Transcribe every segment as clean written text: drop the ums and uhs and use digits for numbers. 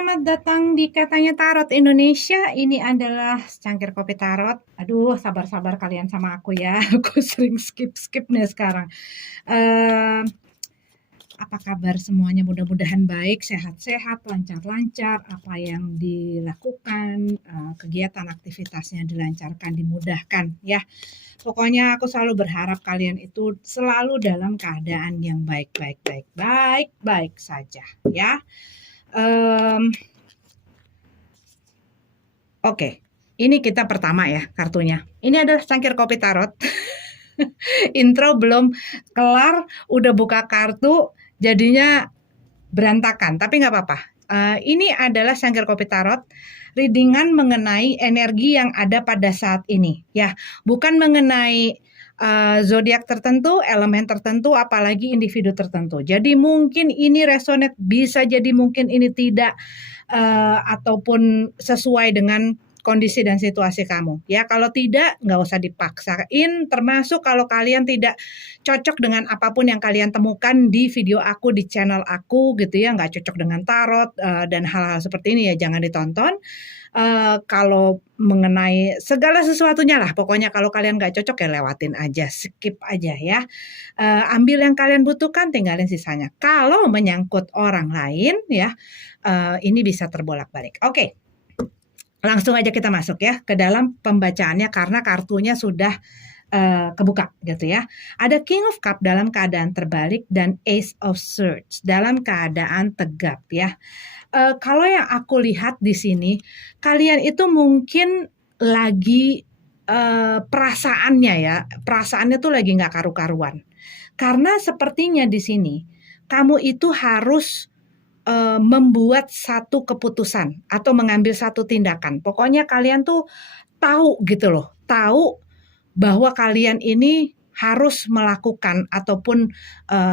selamat datang di Katanya Tarot Indonesia. Ini adalah secangkir kopi tarot. Aduh, sabar-sabar kalian sama aku ya. Aku sering skip nih sekarang. Eh, Apa kabar semuanya? Mudah-mudahan baik, sehat-sehat, lancar-lancar. Apa yang dilakukan, kegiatan aktivitasnya dilancarkan, dimudahkan ya. Pokoknya aku selalu berharap kalian itu selalu dalam keadaan yang baik-baik saja ya. Oke, ini kita pertama ya kartunya. Ini adalah cangkir kopi tarot. Intro belum kelar, udah buka kartu, jadinya berantakan. Tapi nggak apa-apa. Ini adalah cangkir kopi tarot. Readingan mengenai energi yang ada pada saat ini, ya, bukan mengenai zodiak tertentu, elemen tertentu, apalagi individu tertentu. Jadi mungkin ini resonate, bisa jadi mungkin ini tidak, ataupun sesuai dengan kondisi dan situasi kamu. Ya, kalau tidak, nggak usah dipaksain, termasuk kalau kalian tidak cocok dengan apapun yang kalian temukan di video aku, di channel aku gitu ya, nggak cocok dengan tarot, dan hal-hal seperti ini ya jangan ditonton. Kalau mengenai segala sesuatunya lah, pokoknya kalau kalian nggak cocok ya lewatin aja, skip aja ya. Ambil yang kalian butuhkan, tinggalin sisanya. Kalau menyangkut orang lain ya, ini bisa terbolak-balik. Oke. Langsung aja kita masuk ya ke dalam pembacaannya karena kartunya sudah kebuka gitu ya. Ada King of Cup dalam keadaan terbalik dan Ace of Swords dalam keadaan tegap ya. Kalau yang aku lihat di sini, kalian itu mungkin lagi perasaannya ya, perasaannya tuh lagi nggak karu-karuan. Karena sepertinya di sini kamu itu harus membuat satu keputusan atau mengambil satu tindakan. Pokoknya kalian tuh tahu gitu loh, tahu bahwa kalian ini harus melakukan ataupun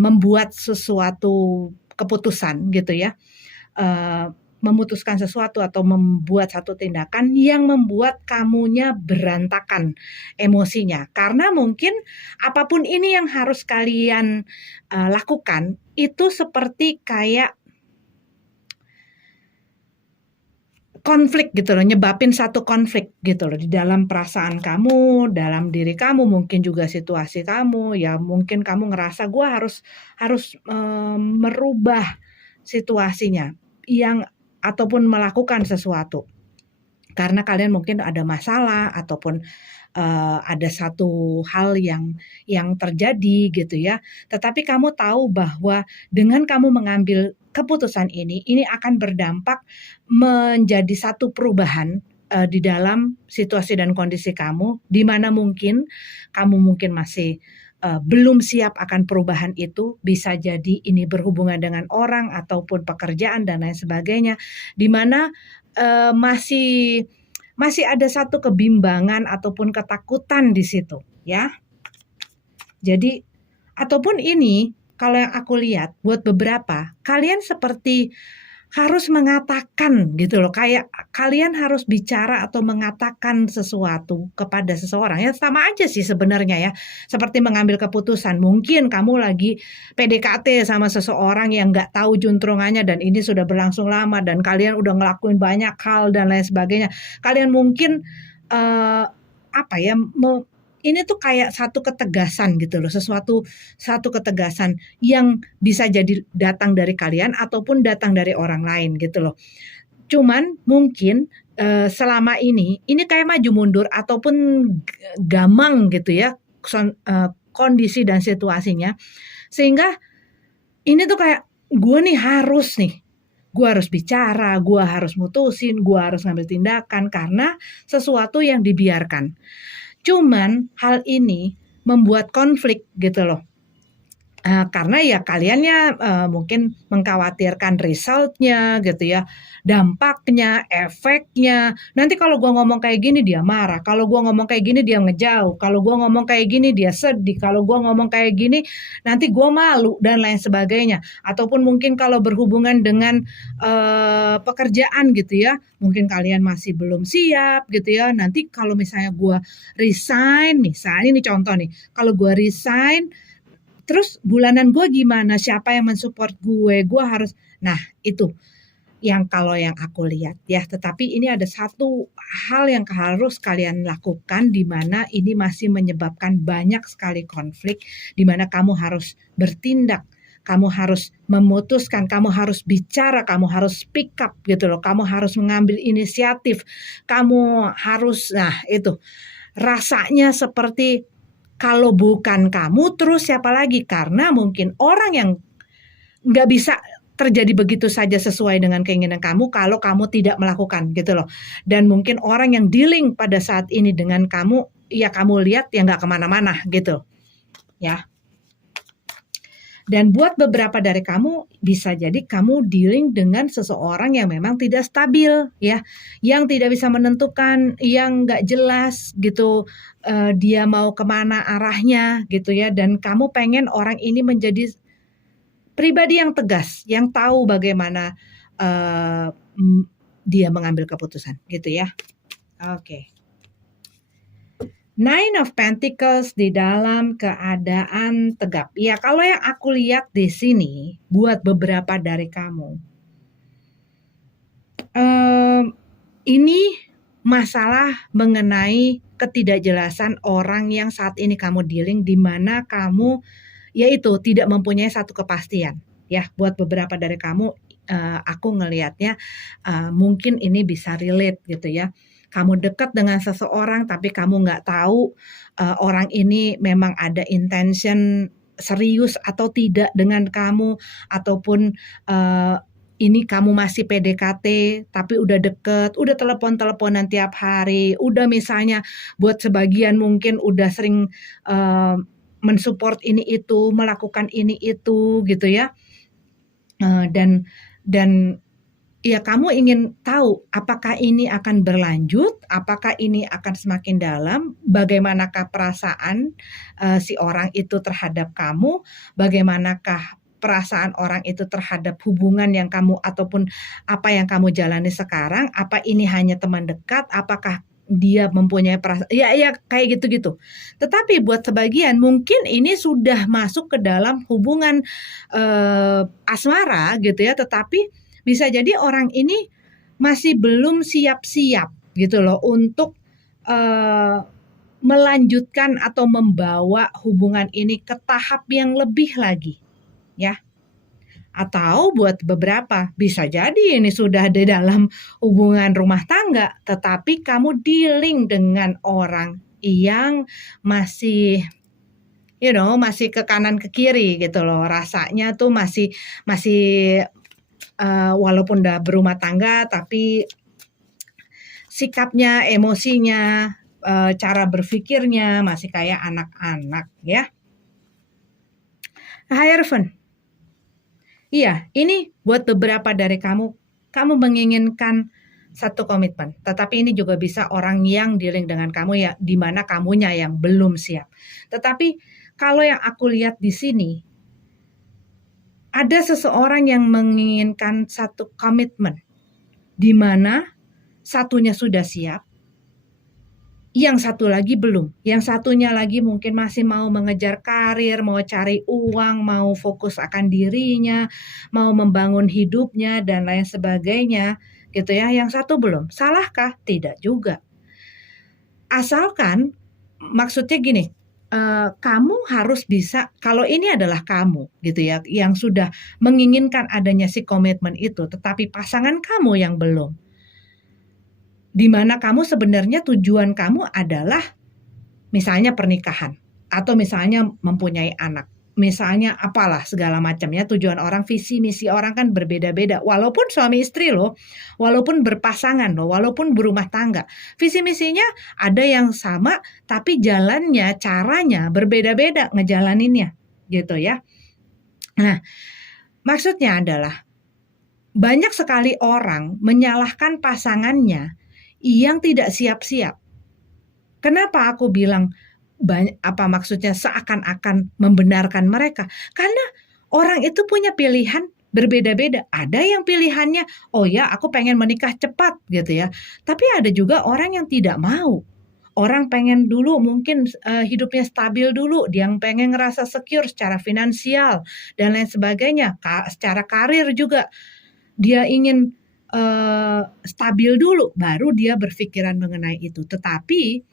membuat sesuatu keputusan gitu ya. Memutuskan sesuatu atau membuat satu tindakan yang membuat kamunya berantakan emosinya. Karena mungkin apapun ini yang harus kalian lakukan itu seperti kayak konflik gitu loh, nyebabin satu konflik gitu loh di dalam perasaan kamu, dalam diri kamu, mungkin juga situasi kamu, ya mungkin kamu ngerasa gue harus merubah situasinya yang ataupun melakukan sesuatu. Karena kalian mungkin ada masalah ataupun ada satu hal yang terjadi gitu ya. Tetapi kamu tahu bahwa dengan kamu mengambil keputusan ini akan berdampak menjadi satu perubahan di dalam situasi dan kondisi kamu, di mana mungkin kamu masih belum siap akan perubahan itu. Bisa jadi ini berhubungan dengan orang ataupun pekerjaan dan lain sebagainya, di mana masih ada satu kebimbangan ataupun ketakutan di situ ya. Jadi ataupun ini kalau yang aku lihat buat beberapa kalian seperti harus mengatakan gitu loh, kayak kalian harus bicara atau mengatakan sesuatu kepada seseorang ya, sama aja sih sebenarnya ya, seperti mengambil keputusan. Mungkin kamu lagi PDKT sama seseorang yang nggak tahu juntrungannya dan ini sudah berlangsung lama dan kalian udah ngelakuin banyak hal dan lain sebagainya. Kalian mungkin ini tuh kayak satu ketegasan gitu loh, satu ketegasan yang bisa jadi datang dari kalian ataupun datang dari orang lain gitu loh. Cuman mungkin selama ini kayak maju mundur ataupun gamang gitu ya kondisi dan situasinya, sehingga ini tuh kayak gue harus bicara, gue harus mutusin, gue harus ngambil tindakan karena sesuatu yang dibiarkan. Cuman hal ini membuat konflik gitu loh. Karena ya kaliannya mungkin mengkhawatirkan resultnya gitu ya, dampaknya, efeknya. Nanti kalau gue ngomong kayak gini dia marah, kalau gue ngomong kayak gini dia ngejauh, kalau gue ngomong kayak gini dia sedih, kalau gue ngomong kayak gini nanti gue malu dan lain sebagainya. Ataupun mungkin kalau berhubungan dengan pekerjaan gitu ya, mungkin kalian masih belum siap gitu ya. Nanti kalau misalnya gue resign, misalnya ini contoh nih, kalau gue resign terus bulanan gue gimana, siapa yang mensupport gue harus, nah itu yang kalau yang aku lihat ya. Tetapi ini ada satu hal yang harus kalian lakukan di mana ini masih menyebabkan banyak sekali konflik, di mana kamu harus bertindak, kamu harus memutuskan, kamu harus bicara, kamu harus speak up gitu loh. Kamu harus mengambil inisiatif, kamu harus, nah itu rasanya seperti kalau bukan kamu terus siapa lagi? Karena mungkin orang yang nggak bisa terjadi begitu saja sesuai dengan keinginan kamu kalau kamu tidak melakukan gitu loh. Dan mungkin orang yang dealing pada saat ini dengan kamu, ya kamu lihat ya nggak kemana-mana gitu ya. Dan buat beberapa dari kamu bisa jadi kamu dealing dengan seseorang yang memang tidak stabil ya, yang tidak bisa menentukan, yang nggak jelas gitu, dia mau kemana arahnya gitu ya. Dan kamu pengen orang ini menjadi pribadi yang tegas, yang tahu bagaimana dia mengambil keputusan gitu ya. Oke. Nine of Pentacles di dalam keadaan tegap. Ya, kalau yang aku lihat di sini buat beberapa dari kamu, ini masalah mengenai ketidakjelasan orang yang saat ini kamu dealing, di mana kamu yaitu tidak mempunyai satu kepastian. Ya, buat beberapa dari kamu, aku ngelihatnya mungkin ini bisa relate gitu ya. Kamu dekat dengan seseorang tapi kamu nggak tahu orang ini memang ada intention serius atau tidak dengan kamu, ataupun ini kamu masih PDKT tapi udah deket, udah telepon-teleponan tiap hari, udah misalnya buat sebagian mungkin udah sering mensupport ini itu, melakukan ini itu gitu ya. Dan ya kamu ingin tahu apakah ini akan berlanjut, apakah ini akan semakin dalam, bagaimanakah perasaan si orang itu terhadap kamu, bagaimanakah perasaan orang itu terhadap hubungan yang kamu ataupun apa yang kamu jalani sekarang, apa ini hanya teman dekat, apakah dia mempunyai perasaan, ya kayak gitu-gitu. Tetapi buat sebagian mungkin ini sudah masuk ke dalam hubungan asmara gitu ya, tetapi bisa jadi orang ini masih belum siap-siap gitu loh untuk melanjutkan atau membawa hubungan ini ke tahap yang lebih lagi ya. Atau buat beberapa bisa jadi ini sudah di dalam hubungan rumah tangga, tetapi kamu dealing dengan orang yang masih masih ke kanan ke kiri gitu loh. Rasanya tuh masih walaupun udah berumah tangga tapi sikapnya, emosinya, cara berpikirnya masih kayak anak-anak ya. Hierophant. Iya, ini buat beberapa dari kamu menginginkan satu komitmen, tetapi ini juga bisa orang yang dealing dengan kamu ya, di mana kamunya yang belum siap. Tetapi kalau yang aku lihat di sini, ada seseorang yang menginginkan satu komitmen, di mana satunya sudah siap, yang satu lagi belum. Yang satunya lagi mungkin masih mau mengejar karir, mau cari uang, mau fokus akan dirinya, mau membangun hidupnya dan lain sebagainya gitu ya. Yang satu belum. Salahkah? Tidak juga. Asalkan maksudnya gini, kamu harus bisa, kalau ini adalah kamu gitu ya, yang sudah menginginkan adanya si komitmen itu, tetapi pasangan kamu yang belum. Di mana kamu sebenarnya tujuan kamu adalah misalnya pernikahan atau misalnya mempunyai anak, misalnya apalah segala macamnya. Tujuan orang, visi misi orang kan berbeda-beda, walaupun suami istri loh, walaupun berpasangan loh, walaupun berumah tangga, visi misinya ada yang sama tapi jalannya, caranya berbeda-beda ngejalaninnya gitu ya. Nah, maksudnya adalah banyak sekali orang menyalahkan pasangannya yang tidak siap-siap. Kenapa aku bilang maksudnya seakan-akan membenarkan mereka? Karena orang itu punya pilihan berbeda-beda. Ada yang pilihannya, oh ya aku pengen menikah cepat gitu ya. Tapi ada juga orang yang tidak mau. Orang pengen dulu mungkin hidupnya stabil dulu, dia pengen ngerasa secure secara finansial dan lain sebagainya, secara karir juga. Dia ingin stabil dulu, baru dia berpikiran mengenai itu. Tetapi,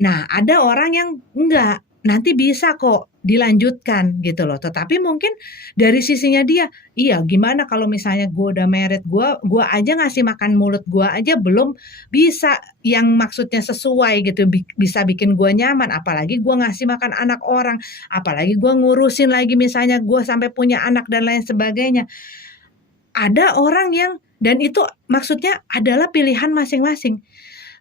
nah ada orang yang enggak, nanti bisa kok dilanjutkan gitu loh. Tetapi mungkin dari sisinya dia, iya gimana kalau misalnya gue udah married, gue aja ngasih makan mulut gue aja belum bisa yang maksudnya sesuai gitu, bisa bikin gue nyaman, apalagi gue ngasih makan anak orang, apalagi gue ngurusin lagi misalnya gue sampai punya anak dan lain sebagainya. Ada orang yang, dan itu maksudnya adalah pilihan masing-masing.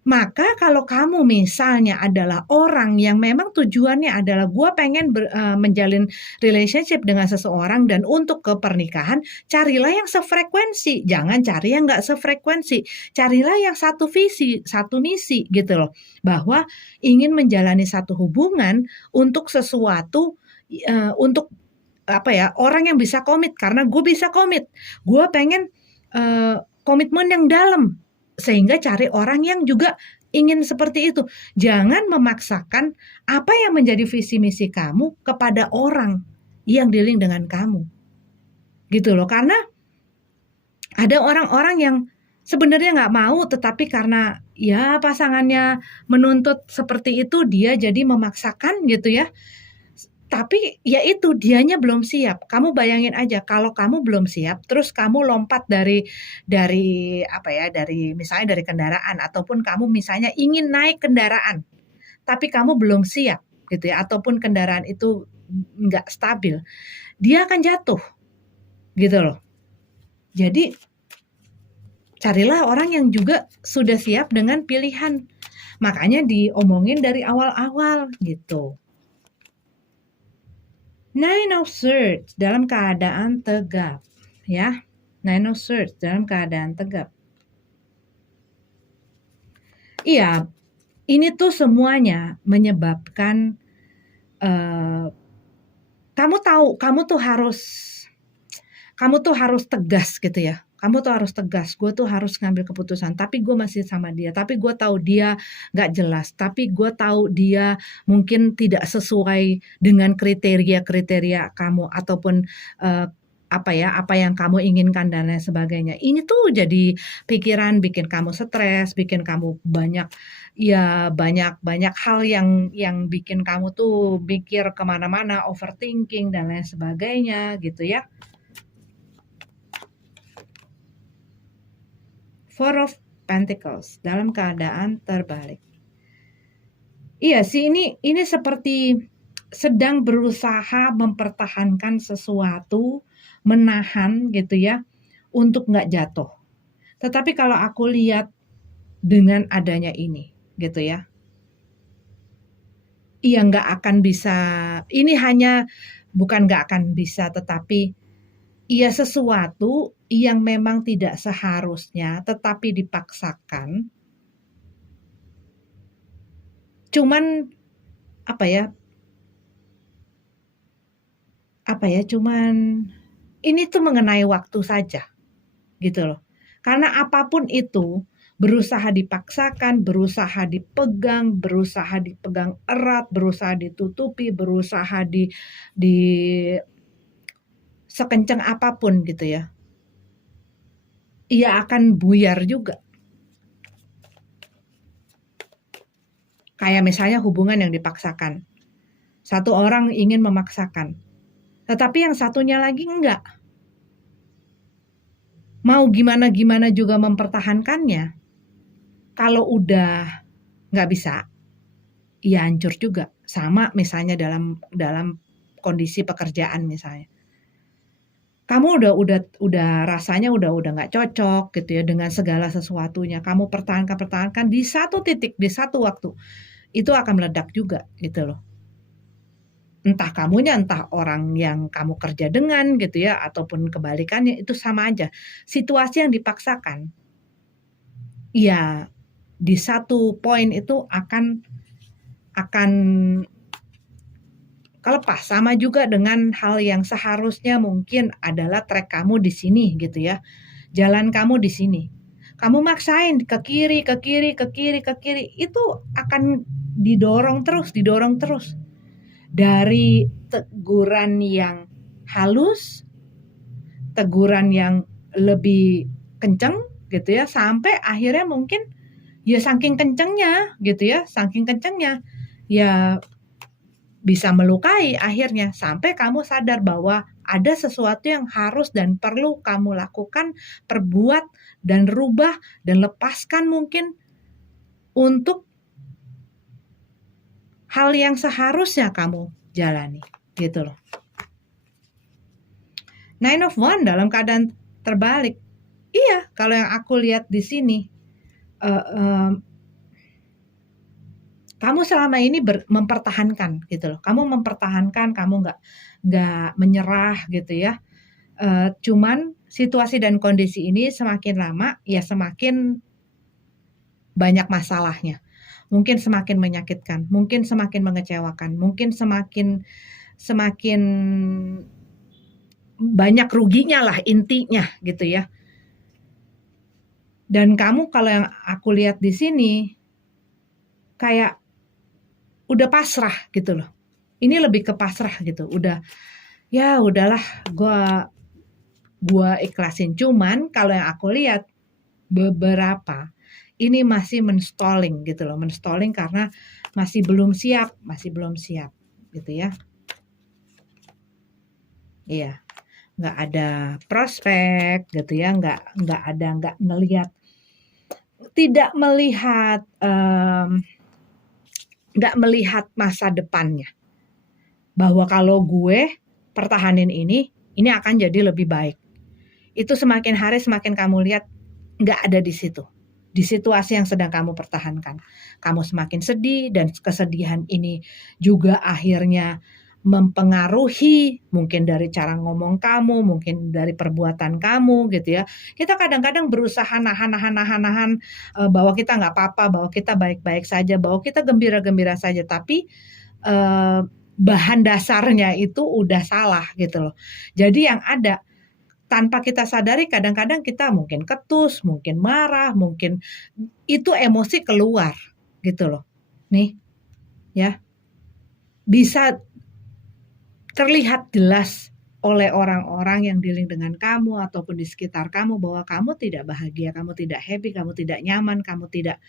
Maka kalau kamu misalnya adalah orang yang memang tujuannya adalah gue pengen menjalin relationship dengan seseorang dan untuk ke pernikahan, carilah yang sefrekuensi, jangan cari yang nggak sefrekuensi, carilah yang satu visi, satu misi gitu loh, bahwa ingin menjalani satu hubungan untuk sesuatu, untuk apa ya, orang yang bisa komit, karena gue bisa komit, gue pengen komitmen yang dalam, sehingga cari orang yang juga ingin seperti itu. Jangan memaksakan apa yang menjadi visi misi kamu kepada orang yang dealing dengan kamu, gitu loh. Karena ada orang-orang yang sebenarnya nggak mau, tetapi karena ya pasangannya menuntut seperti itu, dia jadi memaksakan gitu ya. Tapi ya itu, dianya belum siap. Kamu bayangin aja kalau kamu belum siap, terus kamu lompat dari apa ya, dari misalnya dari kendaraan, ataupun kamu misalnya ingin naik kendaraan, tapi kamu belum siap gitu ya, ataupun kendaraan itu nggak stabil, dia akan jatuh gitu loh. Jadi carilah orang yang juga sudah siap dengan pilihan. Makanya diomongin dari awal-awal gitu. Nine of Swords dalam keadaan tegap, ya. Nine of Swords dalam keadaan tegap. Iya, ini tuh semuanya menyebabkan kamu tahu, kamu tuh harus tegas gitu ya. Kamu tuh harus tegas, gue tuh harus ngambil keputusan, tapi gue masih sama dia, tapi gue tahu dia gak jelas, tapi gue tahu dia mungkin tidak sesuai dengan kriteria-kriteria kamu, ataupun apa yang kamu inginkan dan lain sebagainya. Ini tuh jadi pikiran, bikin kamu stres, bikin kamu banyak hal yang bikin kamu tuh mikir kemana-mana, overthinking dan lain sebagainya gitu ya. Four of Pentacles dalam keadaan terbalik. Iya sih, ini seperti sedang berusaha mempertahankan sesuatu, menahan gitu ya, untuk nggak jatuh. Tetapi kalau aku lihat dengan adanya ini gitu ya, iya nggak akan bisa, ini hanya bukan nggak akan bisa, tetapi ia sesuatu yang memang tidak seharusnya tetapi dipaksakan. Cuman apa ya, cuman ini tuh mengenai waktu saja gitu loh. Karena apapun itu, berusaha dipaksakan, berusaha dipegang erat, berusaha ditutupi, berusaha di sekencang apapun gitu ya, ia akan buyar juga. Kayak misalnya hubungan yang dipaksakan. Satu orang ingin memaksakan, tetapi yang satunya lagi enggak. Mau gimana-gimana juga mempertahankannya. Kalau udah nggak bisa, ya hancur juga. Sama misalnya dalam kondisi pekerjaan misalnya. Kamu udah rasanya udah nggak cocok gitu ya dengan segala sesuatunya. Kamu pertahankan di satu titik, di satu waktu, itu akan meledak juga gitu loh. Entah kamunya, entah orang yang kamu kerja dengan gitu ya, ataupun kebalikannya, itu sama aja. Situasi yang dipaksakan, ya di satu poin itu akan kelepas. Sama juga dengan hal yang seharusnya mungkin adalah track kamu di sini gitu ya, jalan kamu di sini, kamu maksain ke kiri, itu akan didorong terus dari teguran yang halus, teguran yang lebih kencang, gitu ya, sampai akhirnya mungkin ya saking kencengnya gitu ya, saking kencengnya ya bisa melukai akhirnya, sampai kamu sadar bahwa ada sesuatu yang harus dan perlu kamu lakukan, perbuat dan rubah dan lepaskan mungkin untuk hal yang seharusnya kamu jalani gitu loh. Nine of Wands dalam keadaan terbalik. Iya, kalau yang aku lihat di sini, kamu selama ini mempertahankan gitu loh. Kamu mempertahankan, kamu nggak menyerah gitu ya. Cuman situasi dan kondisi ini semakin lama ya semakin banyak masalahnya. Mungkin semakin menyakitkan, mungkin semakin mengecewakan, mungkin semakin banyak ruginya lah intinya gitu ya. Dan kamu kalau yang aku lihat di sini kayak udah pasrah gitu loh. Ini lebih ke pasrah gitu. Udah ya udahlah, gua ikhlasin. Cuman kalau yang aku lihat beberapa ini masih menstalling gitu loh. Menstalling karena masih belum siap gitu ya. Iya. Nggak ada prospek gitu ya, nggak melihat, tidak melihat nggak melihat masa depannya, bahwa kalau gue pertahanin ini akan jadi lebih baik. Itu semakin hari semakin kamu lihat nggak ada di situ, di situasi yang sedang kamu pertahankan. Kamu semakin sedih, dan kesedihan ini juga akhirnya mempengaruhi mungkin dari cara ngomong kamu, mungkin dari perbuatan kamu gitu ya. Kita kadang-kadang berusaha nahan bahwa kita nggak apa-apa, bahwa kita baik-baik saja, bahwa kita gembira-gembira saja, tapi bahan dasarnya itu udah salah gitu loh. Jadi yang ada, tanpa kita sadari kadang-kadang kita mungkin ketus, mungkin marah, mungkin itu emosi keluar gitu loh. Nih ya, bisa terlihat jelas oleh orang-orang yang dealing dengan kamu ataupun di sekitar kamu bahwa kamu tidak bahagia, kamu tidak happy, kamu tidak nyaman, kamu tidak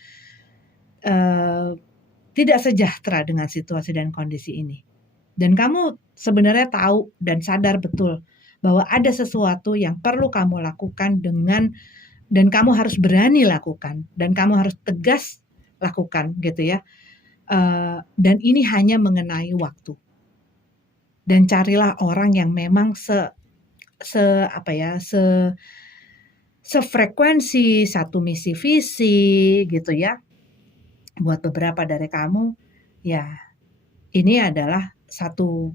sejahtera dengan situasi dan kondisi ini. Dan kamu sebenarnya tahu dan sadar betul bahwa ada sesuatu yang perlu kamu lakukan dan kamu harus berani lakukan, dan kamu harus tegas lakukan gitu ya. Dan ini hanya mengenai waktu. Dan carilah orang yang memang sefrekuensi, satu misi visi gitu ya. Buat beberapa dari kamu ya, ini adalah satu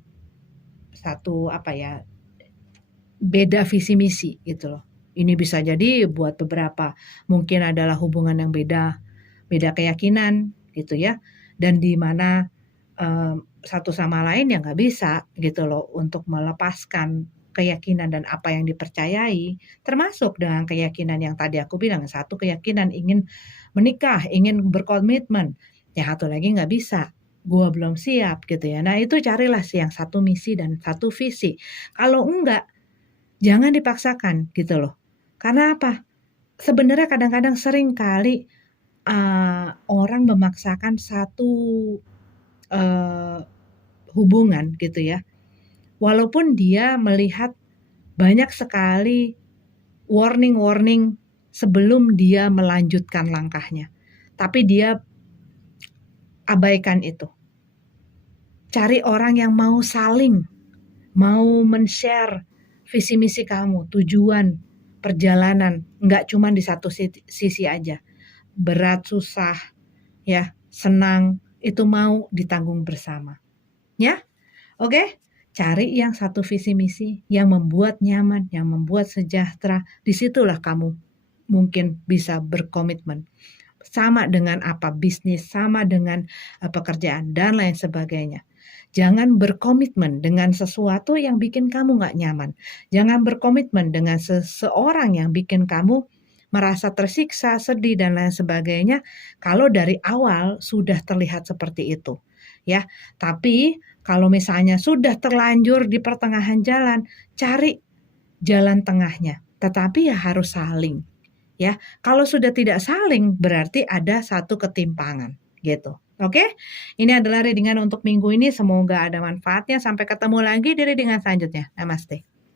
beda visi misi gitu loh. Ini bisa jadi buat beberapa mungkin adalah hubungan yang beda keyakinan gitu ya, dan di mana satu sama lain ya nggak bisa gitu loh untuk melepaskan keyakinan dan apa yang dipercayai, termasuk dengan keyakinan yang tadi aku bilang, satu keyakinan ingin menikah, ingin berkomitmen, yang satu lagi nggak bisa, gua belum siap gitu ya. Nah itu carilah sih yang satu misi dan satu visi. Kalau enggak, jangan dipaksakan gitu loh. Karena apa? Sebenarnya kadang-kadang sering kali orang memaksakan satu hubungan gitu ya, walaupun dia melihat banyak sekali warning sebelum dia melanjutkan langkahnya, tapi dia abaikan itu. Cari orang yang mau saling, mau men-share visi misi kamu, tujuan perjalanan, nggak cuma di satu sisi aja. Berat, susah, ya, senang, itu mau ditanggung bersama. Ya, oke? Cari yang satu visi misi, yang membuat nyaman, yang membuat sejahtera. Disitulah kamu mungkin bisa berkomitmen. Sama dengan apa bisnis, sama dengan pekerjaan, dan lain sebagainya. Jangan berkomitmen dengan sesuatu yang bikin kamu nggak nyaman. Jangan berkomitmen dengan seseorang yang bikin kamu merasa tersiksa, sedih, dan lain sebagainya, kalau dari awal sudah terlihat seperti itu. Ya, tapi kalau misalnya sudah terlanjur di pertengahan jalan, cari jalan tengahnya. Tetapi ya harus saling. ya. Kalau sudah tidak saling, berarti ada satu ketimpangan, gitu. Oke, ini adalah readingan untuk minggu ini. Semoga ada manfaatnya. Sampai ketemu lagi di readingan selanjutnya. Namaste.